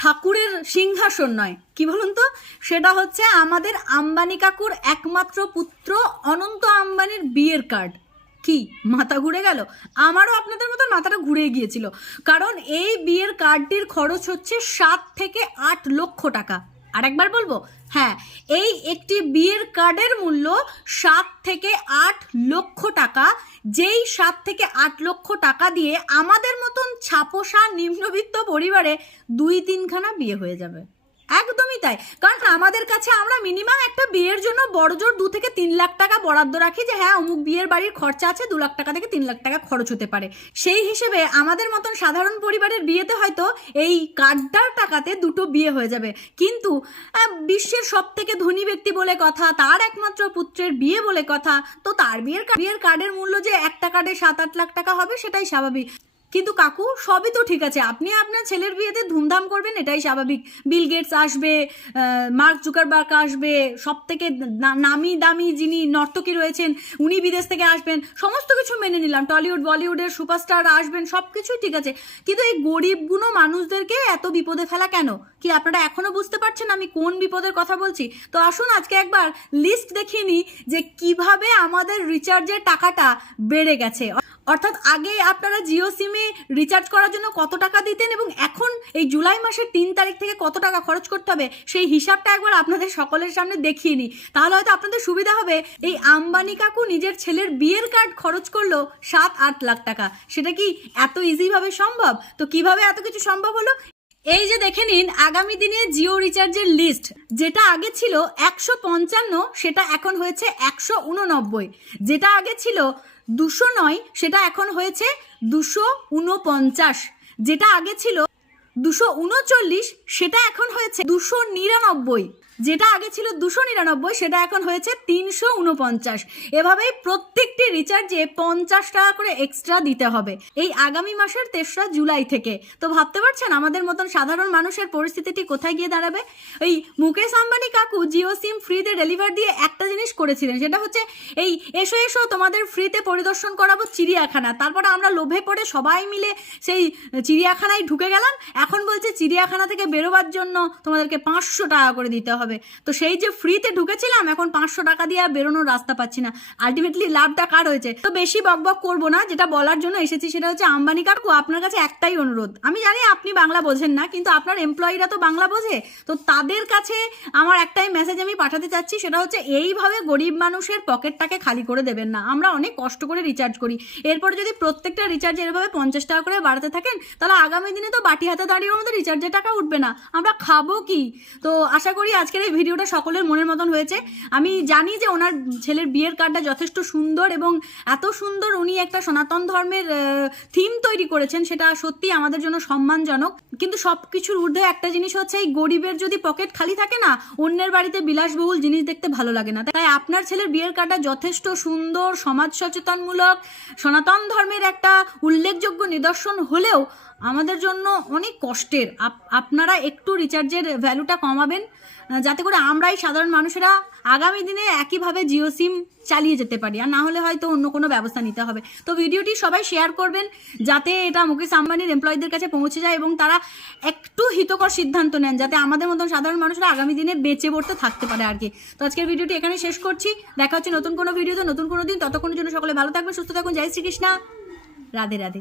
ঠাকুরের সিংহাসন নয়। কি বলুন তো? সেটা হচ্ছে আমাদের আম্বানি কাকুর একমাত্র পুত্র অনন্ত আম্বানির বিয়ের কার্ড কি? মাথা ঘুরে গেল? আমারও আপনাদের মতো মাথাটা ঘুরে গিয়েছিল। কারণ এই বিয়ের কার্ডটির খরচ হচ্ছে সাত থেকে আট লক্ষ টাকা। আর একবার বলব? হ্যাঁ এই একটি বিয়ের কার্ডের মূল্য সাত থেকে আট লক্ষ টাকা। যেই সাত থেকে আট লক্ষ টাকা দিয়ে আমাদের মতন ছাপোষা নিম্নবিত্ত পরিবারে দুই তিনখানা বিয়ে হয়ে যাবে। একদমই তাই। কারণ আমাদের কাছে আমরা মিনিমাম একটা বিয়ের জন্য বড়জোর দু থেকে তিন লাখ টাকা বরাদ্দ রাখি যে হ্যাঁ অমুক বিয়ের বাড়ির খরচা আছে, দু লাখ টাকা থেকে তিন লাখ টাকা খরচ হতে পারে। সেই হিসেবে আমাদের মতন সাধারণ পরিবারের বিয়েতে হয়তো এই কার্ডটার টাকাতে দুটো বিয়ে হয়ে যাবে। কিন্তু বিশ্বের সব থেকে ধনী ব্যক্তি বলে কথা, তার একমাত্র পুত্রের বিয়ে বলে কথা, তো তার বিয়ের বিয়ের কার্ডের মূল্য যে একটা কার্ডে সাত আট লাখ টাকা হবে সেটাই স্বাভাবিক। কিন্তু কাকু, সবই তো ঠিক আছে। আপনি আপনার ছেলের বিয়েতে ধুমধাম করবেন, এটাই স্বাভাবিক। বিল গেটস আসবে মার্ক জুকারবার্গ আসবে সব থেকে নামি দামি যিনি নর্তকী রয়েছেন, উনি বিদেশ থেকে আসবেন, সমস্ত কিছু মেনে নিলাম। টলিউড বলিউডের সুপারস্টার আসবেন সব কিছুই ঠিক আছে। কিন্তু এই গরিব গুনো মানুষদেরকে এত বিপদে ফেলা কেন? কি আপনারা এখনও বুঝতে পারছেন আমি কোন বিপদের কথা বলছি? তো আসুন আজকে একবার লিস্ট দেখিনি যে কীভাবে আমাদের রিচার্জের টাকাটা বেড়ে গেছে। অর্থাৎ আগে আপনারা জিও সিমে রিচার্জ করার জন্য কত টাকা দিতেন এবং এখন এই জুলাই মাসের তিন তারিখ থেকে কত টাকা খরচ করতে হবে, সেই হিসাবটা একবার আপনাদের সকলের সামনে দেখিয়ে নিই। তাহলে হয়তো আপনাদের সুবিধা হবে, এই আম্বানি কাকু নিজের ছেলের বিয়ের কার্ড খরচ করল সাত আট লাখ টাকা। সেটা কি এত ইজিভাবে সম্ভব? তো কীভাবে এত কিছু সম্ভব হলো? এই যে দেখে নিন, আগামী দিনে জিও রিচার্জের লিস্ট, যেটা আগে ছিল একশো পঞ্চান্ন, সেটা এখন হয়েছে একশো উননব্বই। যেটা আগে ছিল দুশো নয়, সেটা এখন হয়েছে দুশো উনপঞ্চাশ। যেটা আগে ছিল দুশো উনচল্লিশ, সেটা এখন হয়েছে দুশো নিরানব্বই। যেটা আগে ছিল দুশো নিরানব্বই, সেটা এখন হয়েছে তিনশো উনপঞ্চাশ এভাবেই প্রত্যেকটি রিচার্জে পঞ্চাশ টাকা করে এক্সট্রা দিতে হবে। এই আগামী মাসের তেসরা জুলাই থেকে। তো ভাবতে পারছেন আমাদের মতন সাধারণ মানুষের পরিস্থিতিটি কোথায় গিয়ে দাঁড়াবে? এই মুকেশ আম্বানি কাকু জিও সিম ফ্রিতে ডেলিভার দিয়ে একটা জিনিস করেছিলেন, সেটা হচ্ছে এই এসো এসো তোমাদের ফ্রিতে পরিদর্শন করাবো চিড়িয়াখানা। তারপরে আমরা লোভে পড়ে সবাই মিলে সেই চিড়িয়াখানায় ঢুকে গেলাম। এখন বলছে চিড়িয়াখানা থেকে বেরোবার জন্য তোমাদেরকে পাঁচশো টাকা করে দিতে হবে। তো সেই যে ফ্রিতে ঢুকেছিলাম, এখন পাঁচশো টাকা দিয়ে আর বেরোনোর রাস্তা পাচ্ছি না। আলটিমেটলি লাভটা কার হয়েছে? তো বেশি বকবক করব না, যেটা বলার জন্য এসেছি সেটা হচ্ছে আম্বানি কাকু, আপনার কাছে একটাই অনুরোধ। আমি জানি আপনি বাংলা বোঝেন না, কিন্তু আপনার এমপ্লয়িরা তো বাংলা বোঝে। তো তাদের কাছে আমার একটাই মেসেজ আমি পাঠাতে চাচ্ছি, সেটা হচ্ছে এইভাবে গরিব মানুষের পকেটটাকে খালি করে দেবেন না। আমরা অনেক কষ্ট করে রিচার্জ করি। এরপর যদি প্রত্যেকটা রিচার্জ এরভাবে পঞ্চাশ টাকা করে বাড়াতে থাকেন, তাহলে আগামী দিনে তো বাটি হাতে দাঁড়িয়ে মতো রিচার্জের টাকা উঠবে না। আমরা খাব কি? তো আশা করি আজকের এই ভিডিওটা সকলের মনের মতন হয়েছে। আমি জানি যে ওনার ছেলের বিয়ের কার্ডটা যথেষ্ট সুন্দর এবং এত সুন্দর উনি একটা সনাতন ধর্মের থিম তৈরি করেছেন, সেটা সত্যি আমাদের জন্য সম্মানজনক। কিন্তু সব কিছুর ঊর্ধ্বে একটা জিনিস হচ্ছে, এই গরিবের যদি পকেট খালি থাকে না, অন্যের বাড়িতে বিলাসবহুল জিনিস দেখতে ভালো লাগে না। তাই আপনার ছেলের বিয়ের কার্ডটা যথেষ্ট সুন্দর, সমাজ সচেতনমূলক, সনাতন ধর্মের একটা উল্লেখযোগ্য নিদর্শন হলেও আমাদের জন্য অনেক কষ্টের। আপ- আপনারা একটু রিচার্জের ভ্যালুটা কমাবেন। যাতে করে আমরাই সাধারণ মানুষেরা আগামী দিনে একইভাবে জিও সিম চালিয়ে যেতে পারি। আর না হলে হয়তো অন্য কোনো ব্যবস্থা নিতে হবে। তো ভিডিওটি সবাই শেয়ার করবেন যাতে এটা মুকেশ আম্বানির এমপ্লয়ীদের কাছে পৌঁছে যায় এবং তারা একটু হিতকর সিদ্ধান্ত নেন যাতে আমাদের মতন সাধারণ মানুষরা আগামী দিনে বেঁচে পড়তে থাকতে পারে আর কি। তো আজকের ভিডিওটি এখানে শেষ করছি। দেখা হচ্ছে নতুন কোনো ভিডিওতে, নতুন কোনো দিন। ততক্ষণের জন্য সকলে ভালো থাকবেন, সুস্থ থাকুন। জয় শ্রীকৃষ্ণা। রাধে রাধে।